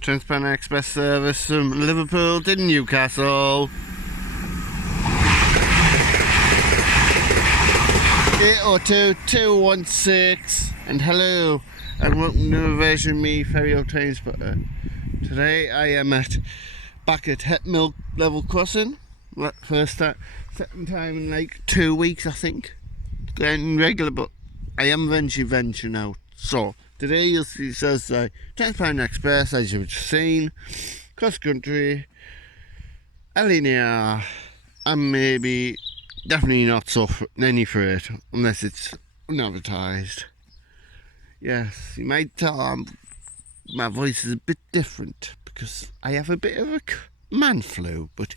Transparent Express service from Liverpool to Newcastle. 802-216 and hello and welcome to a version of me, Ferry Train Spotter. Today I am back at hett level crossing. Second time in like 2 weeks I think. Getting regular, but I am venturing out. So today you'll see Thursday Transparent Express, as you've seen, cross country, LNER, and maybe definitely not any freight unless it's unadvertised. Yes, you might tell my voice is a bit different because I have a bit of a man flu, but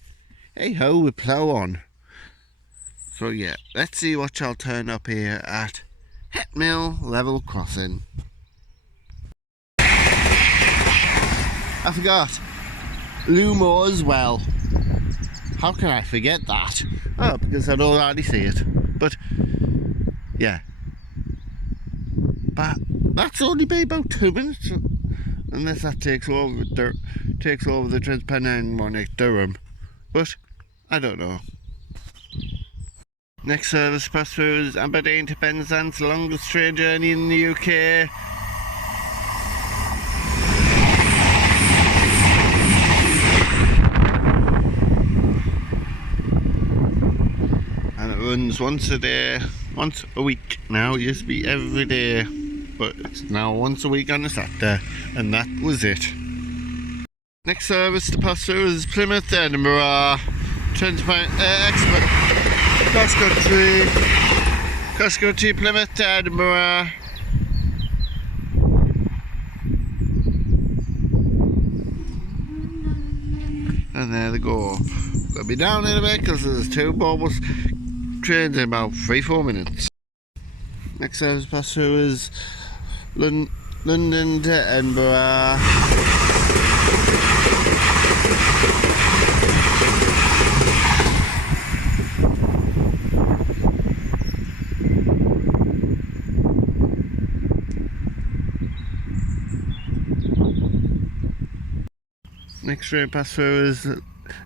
hey ho, we plough on. So yeah, let's see what shall turn up here at hett level crossing. I forgot LUMO as well. How can I forget that? Oh, because I'd already see it. But yeah, but that's only been about 2 minutes, unless that takes over the Transparent one at Durham. But I don't know. Next service pass through is Aberdeen to Penzance, longest train journey in the UK. And it runs once a week now. It used to be every day, but it's now once a week on a Saturday, and that was it. Next service to pass through is Plymouth to Edinburgh, Transparent Express. Cross country, Plymouth to Edinburgh. And there they go. They'll be down in a bit because there's 2 bubbles trains in about 3-4 minutes. Next service pass through is London to Edinburgh. Next train pass through is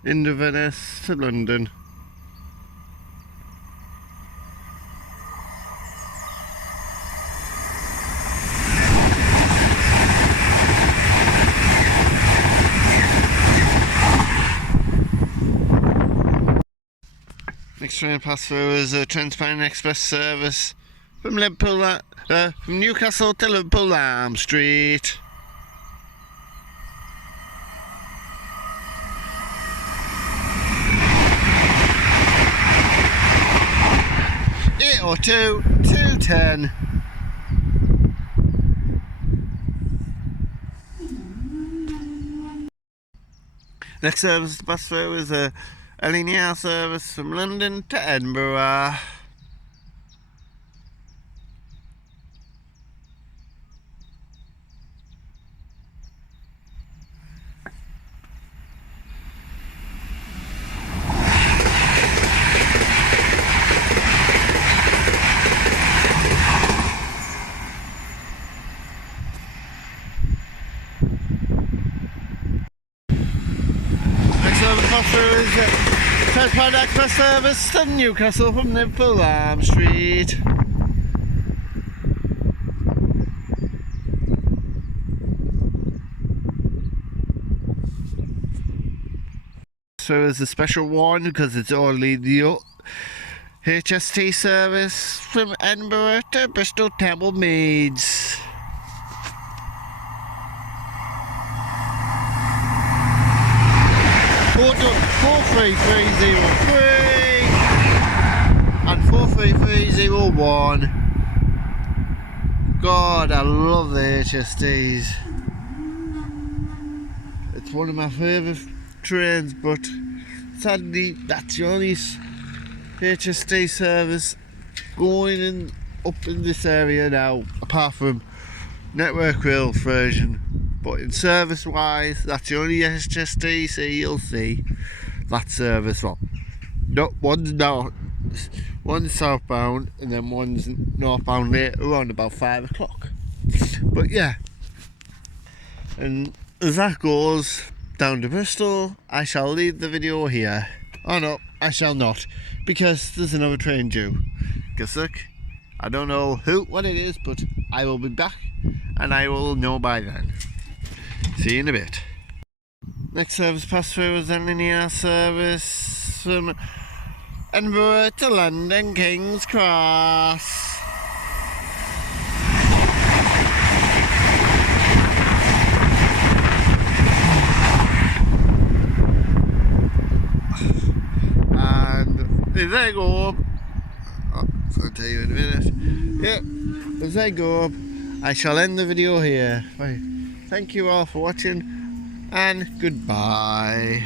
Inverness to London. Next train pass through is a Transparent Express service from Newcastle to Liverpool Arm Street. Or 210. Next service to pass through is a LNER service from London to Edinburgh. Pass through is Transparent Express service to Newcastle from Liverpool Arm Street. So it's a special one because it's only the HST service from Edinburgh to Bristol Temple Meads. Four 43303 and 43301. God, I love the HSTs. It's one of my favourite trains, but sadly that's the only HST service going up in this area now, apart from Network Rail's version. But in service wise, that's the only HST, so you'll see that service. Well, one's southbound and then one's northbound later on about 5 o'clock. But yeah, and as that goes down to Bristol, I shall leave the video here. Oh no, I shall not, because there's another train due. Because look, I don't know what it is, but I will be back and I will know by then. See you in a bit. Next service pass through is LNER service from Edinburgh to London King's Cross. As I go up, I'll tell you in a minute. Yep, as I go up, I shall end the video here. Right. Thank you all for watching, and goodbye.